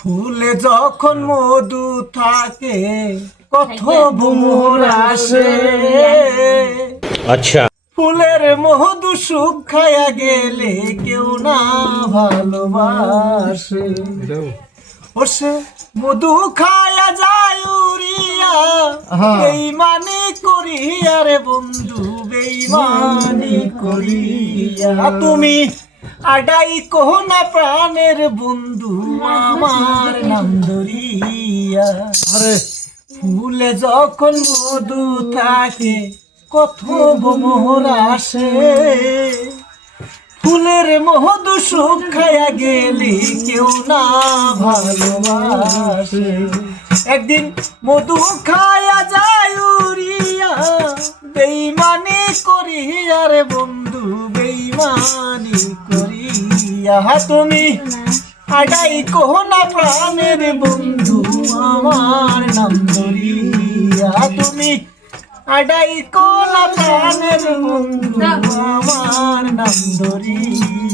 ফুলে যখন মধু থাকে কত ভ্রমর আসে। আচ্ছা, ফুলের মধু শুকায়া গেলে কেউ না ভালোবাসে। ওসে মধু খায়া যায় উড়িয়া, বেইমানি করিয়া রে বন্ধু, বেইমানি করিয়া। তুমি আডাই কহ না প্রাণের বন্ধু, আমার নাম ধরিয়া। আরে ফুলে যখন মধু থাকে কত ভ্রমর আসে। ফুলের মধু শুকায়া গেলে কেউ না ভালোবাসে। একদিন মধু খায়া যায় উড়িয়া, বেইমানি করিয়া রে বন্ধু, বেইমানি করিয়া। তুমি আডাই কহ না প্রাণের বন্ধু, আমার নাম ধরিয়া। তুমি আডাই কহ না প্রাণের বন্ধু, আমার নাম ধরিয়া।